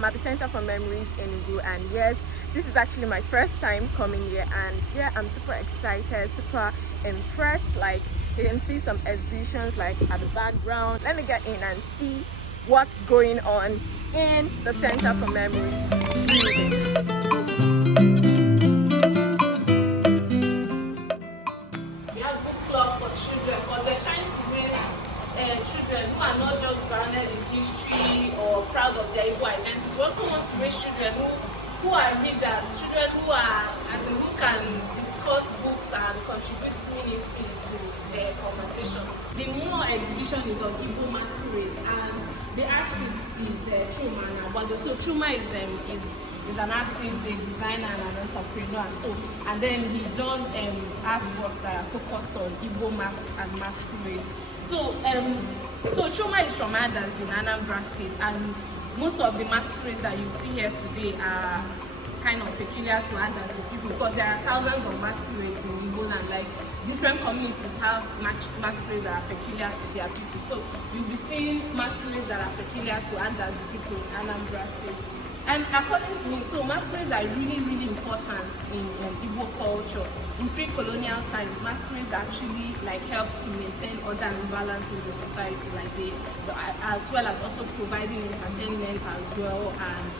I'm at the Center for Memories Enugu, and yes, this is actually my first time coming here, and yeah, I'm super excited, super impressed. Like, you can see some exhibitions like at the background. Let me get in and see what's going on in the Center for Memories. Children who are not just grounded in history or proud of their Igbo identity. We also want to raise children who are readers, children who can discuss books and contribute meaningfully to their conversations. The more exhibition is on Igbo Masquerades, and the artist is Chuma Amabor. So Chuma is an artist, a designer, and an entrepreneur. And then he does artworks that are focused on Igbo and masquerades. So Chuma is from Adas in Anambra State, and most of the masquerades that you see here today are kind of peculiar to Adas people, because there are thousands of masquerades in Igbo land. Like, different communities have masquerades that are peculiar to their people. So you'll be seeing masquerades that are peculiar to Adas people in Anambra State. And according to me, so masquerades are really, really important in Igbo culture. In pre-colonial times, masquerades actually help to maintain order and balance in the society, as well as also providing entertainment as well, and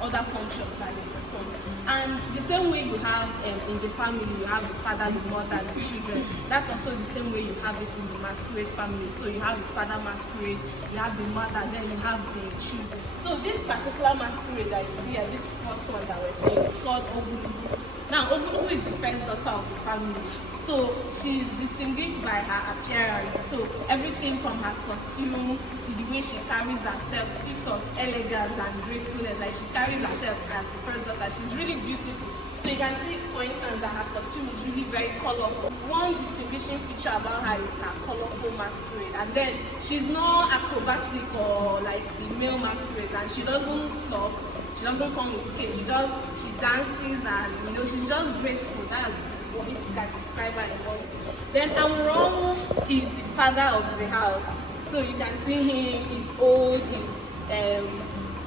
other functions that they perform. And the same way you have in the family, you have the father, the mother, the children. That's also the same way you have it in the masquerade family. So you have the father masquerade, you have the mother, then you have the children. So this particular masquerade that you see here, this first one that we're seeing, is called Ogunugu. Now, Ogunugu is the first daughter of the family. So she's distinguished by her appearance. So everything from her costume to the way she carries herself speaks of elegance and gracefulness. Like, she carries herself as the first daughter. She's really beautiful. So you can see, for instance, that her costume is really very colorful. One distinguishing feature about her is her colorful masquerade. And then she's not acrobatic or like the male masquerade, and she doesn't flop. She doesn't come with cake. She dances, and she's just graceful. That's if you can describe her in one. Then Amabor is the father of the house. So you can see him, he's old, he's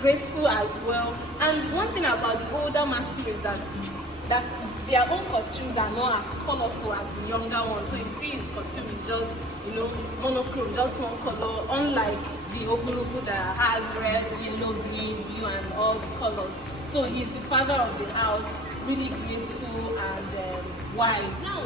graceful as well. And one thing about the older masquerades that their own costumes are not as colorful as the younger ones. So you see his costume is just, monochrome, just one color, unlike the Ogunugu that has red, yellow, green, blue, and all the colors. So he's the father of the house, really graceful and wise. Now,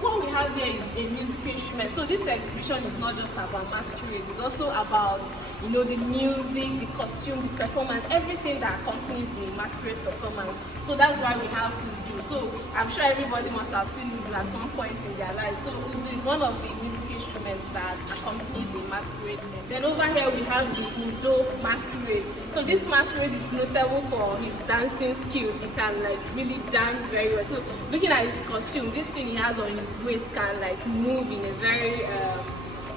what we have here is a musical instrument. So this exhibition is not just about masquerades, it's also about the music, the costume, the performance, everything that accompanies the masquerade performance. So that's why we have Udu. So I'm sure everybody must have seen Udu at some point in their lives. So Udu is one of the musical instruments that accompany the masquerade. Then over here we have the Udo masquerade. So this masquerade is notable for his dancing skills. He can really dance very well. So looking at his costume, this thing he has on his waist can move in a very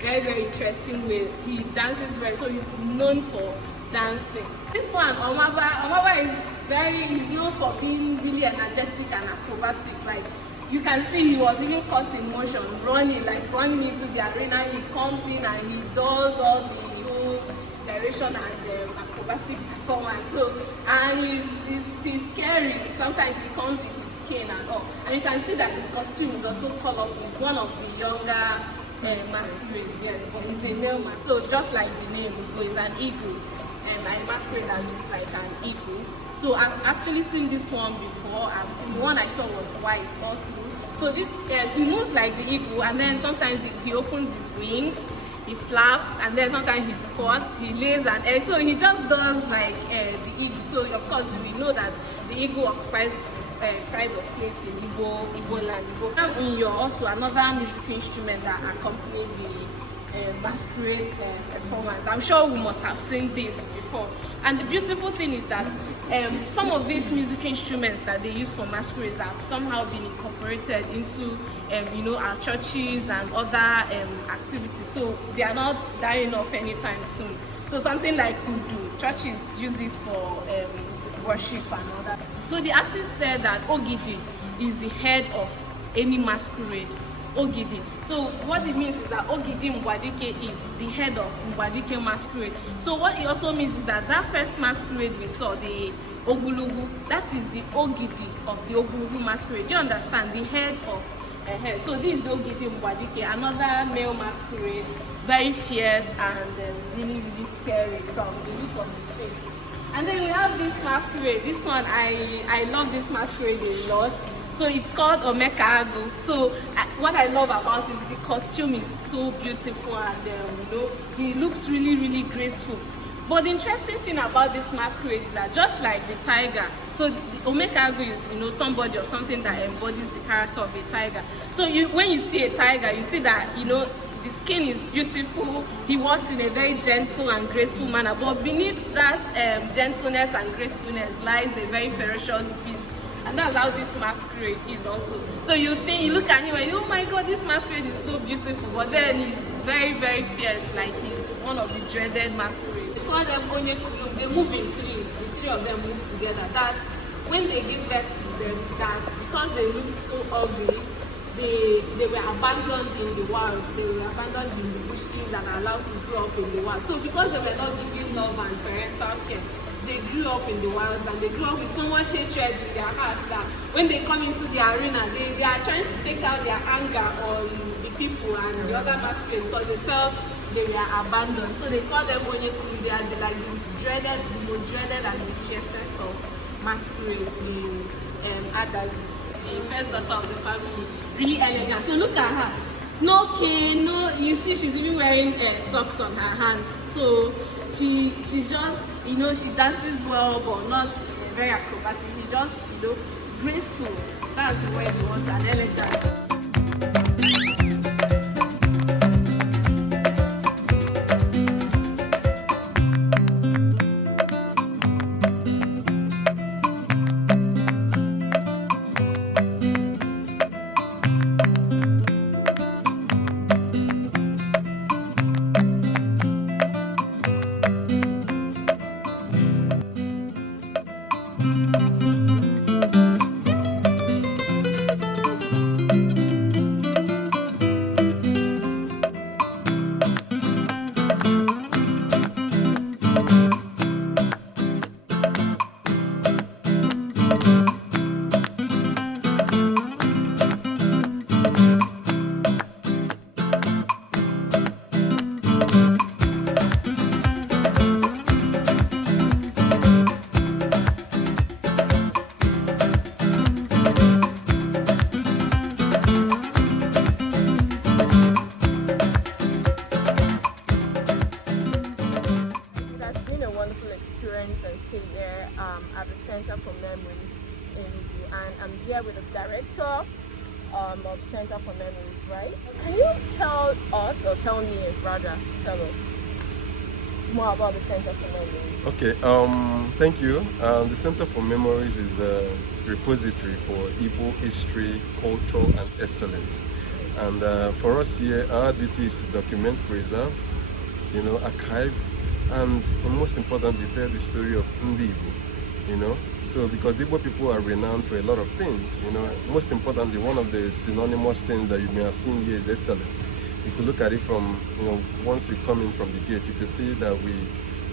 very interesting way. He dances very, so he's known for dancing. This one, Amabor he's known for being really energetic and acrobatic. You can see he was even caught in motion, running into the arena. He comes in and he does all the whole gyration and acrobatic performance. So, and he's scary. Sometimes he comes with his cane and all. And you can see that his costume is also colorful. He's one of the younger masquerades, yes, but he's a male man. So just like the name, he's an Igbo, a masquerade that looks like an Igbo. So I've actually seen this one before. The one I saw was white all through. So this he moves like the Igbo, and then sometimes he opens his wings, he flaps, and then sometimes he squats, he lays an egg. So he just does like the Igbo. So of course we know that the Igbo occupies pride of place in Igbo land. Isi-nyi also another musical instrument that accompanies the masquerade performance. I'm sure we must have seen this before. And the beautiful thing is that some of these musical instruments that they use for masquerades have somehow been incorporated into our churches and other activities. So they are not dying off anytime soon. So something like Udu, churches use it for worship and all that. So the artist said that Ogidi is the head of any masquerade. Ogidi. So what it means is that Ogidi Mbwadike is the head of Mbwadike masquerade. So what it also means is that that first masquerade we saw, the Ogulugu, that is the Ogidi of the Ogulugu masquerade. Do you understand? The head of so this is the Ogidi Mbwadike, another male masquerade, very fierce and really, really scary from the look of his face. And then we have this masquerade. This one, I love this masquerade a lot. So it's called Omekaagu. So what I love about it is the costume is so beautiful and you know, he looks really, really graceful. But the interesting thing about this masquerade is that just like the tiger, so the Omekaagu is, you know, somebody or something that embodies the character of a tiger. So when you see a tiger, you see that, you know, the skin is beautiful, he walks in a very gentle and graceful manner, but beneath that gentleness and gracefulness lies a very ferocious beast. And that's how this masquerade is also. So you look at him and you, oh my god, this masquerade is so beautiful, but then he's very, very fierce, like he's one of the dreaded masquerades. They call them Onyekulum. They move in threes, the three of them move together. That when they give birth to them, that because they look so ugly, they were abandoned in the wilds, they were abandoned in the bushes and allowed to grow up in the wild. So because they were not given love and parental care, they grew up in the wilds and they grew up with so much hatred in their hearts that when they come into the arena, they are trying to take out their anger on the people and the other masquerades because they felt they were abandoned. So they call them Onyekuru. They are like the most dreaded and the fiercest of masquerades in Adas. The first daughter of the family, really elegant. So look at her. No cane, no, you see she's even wearing socks on her hands. So she's just, you know, she dances well, but not very acrobatic. She's just, you know, graceful. That's the word you want, and elegant. And stay here at the Center for Memories Enugu, and I'm here with the director of Center for Memories, right? Can you tell us, or tell me rather, tell us more about the Center for Memories? Okay, thank you. The Center for Memories is the repository for Igbo history, culture, and excellence. And for us here, our duty is to document, preserve, archive, and most importantly, tell the story of Ndi Igbo, So because Igbo people are renowned for a lot of things, most importantly, one of the synonymous things that you may have seen here is excellence. You could look at it from, once you come in from the gate, you can see that we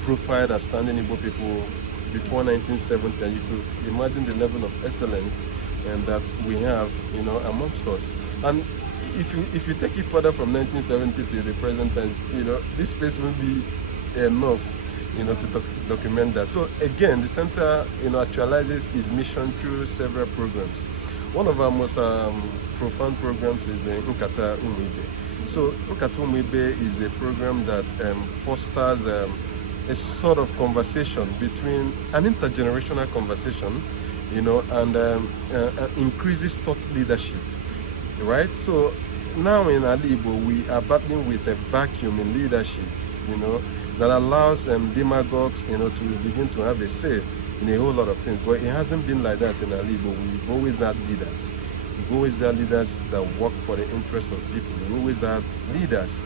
profiled outstanding Igbo people before 1970, and you could imagine the level of excellence and that we have, amongst us. And if you take it further from 1970 to the present times, this space will be enough, to document that. So again, the center, actualizes its mission through several programs. One of our most profound programs is the Nkata Umuibe. So Nkata Umuibe is a program that fosters a sort of conversation between an intergenerational conversation, and increases thought leadership, right? So now in Ali Igbo, we are battling with a vacuum in leadership, that allows demagogues, to begin to have a say in a whole lot of things. But it hasn't been like that in Ali Igbo. We've always had leaders. We've always had leaders that work for the interests of people. We always have leaders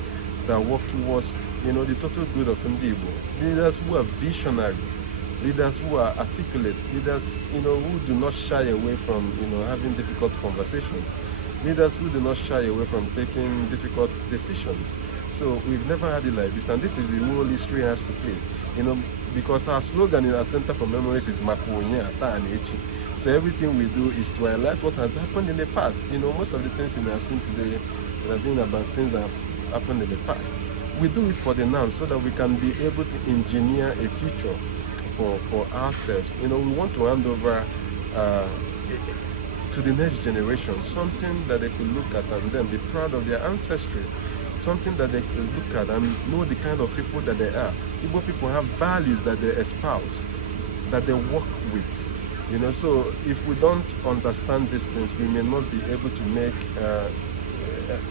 that work towards, the total good of Ndi Igbo. Leaders who are visionary, leaders who are articulate, leaders, who do not shy away from, having difficult conversations. leaders who do not shy away from taking difficult decisions. So we've never had it like this, and this is the role history has to play. Because our slogan in our Center for Memories is Makunya, Ta and Echi. So everything we do is to highlight what has happened in the past. Most of the things you may have seen today have been about things that have happened in the past. We do it for the now so that we can be able to engineer a future for ourselves. We want to hand over to the next generation something that they could look at and then be proud of their ancestry, something that they could look at and know the kind of people that they are. Igbo people have values that they espouse, that they work with. So if we don't understand these things, we may not be able to make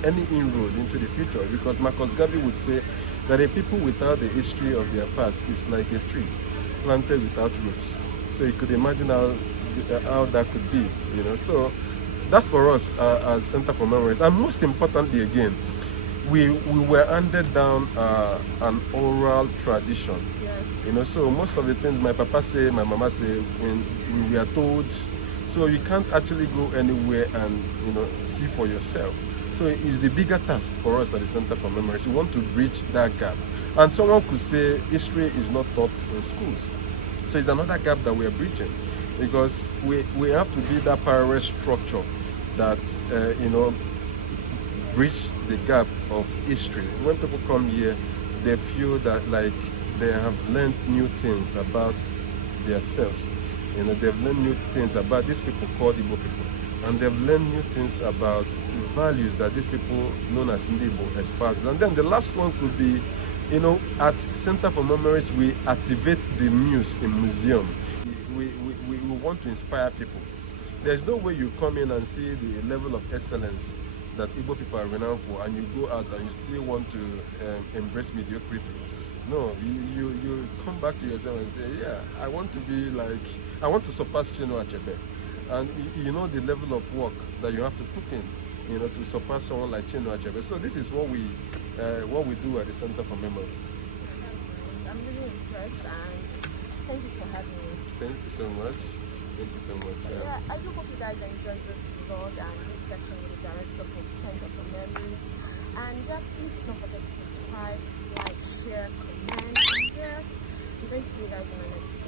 any inroad into the future, because Marcus Garvey would say that a people without the history of their past is like a tree planted without roots. So you could imagine how that could be. So that's for us as Center for Memories. And most importantly, again, we were handed down an oral tradition. Yes. So most of the things my papa say, my mama say, we are told. So you can't actually go anywhere and see for yourself. So it's the bigger task for us at the Center for Memories. We want to bridge that gap. And someone could say history is not taught in schools. So it's another gap that we are bridging, because we have to be that parallel structure that bridge the gap of history. When people come here, they feel that like they have learned new things about themselves. They've learned new things about these people called Igbo people, and they've learned new things about the values that these people known as Igbo espouse. And then the last one could be, at Center for Memories, we activate the muse in museum. We want to inspire people. There's no way you come in and see the level of excellence that Igbo people are renowned for, and you go out and you still want to embrace mediocrity. No, you come back to yourself and say, yeah, I want to surpass Chinua Achebe. And the level of work that you have to put in, to surpass someone like Chinua Achebe. So this is what we do at the Center for Memories. I'm really impressed, and thank you for having me. Thank you so much. Thank you so much. Yeah, I do hope you guys enjoyed this vlog and this section with the director for Center for Memories. And yeah, please don't forget to subscribe, like, share, comment, and yes, I'm going to see you guys in the next video.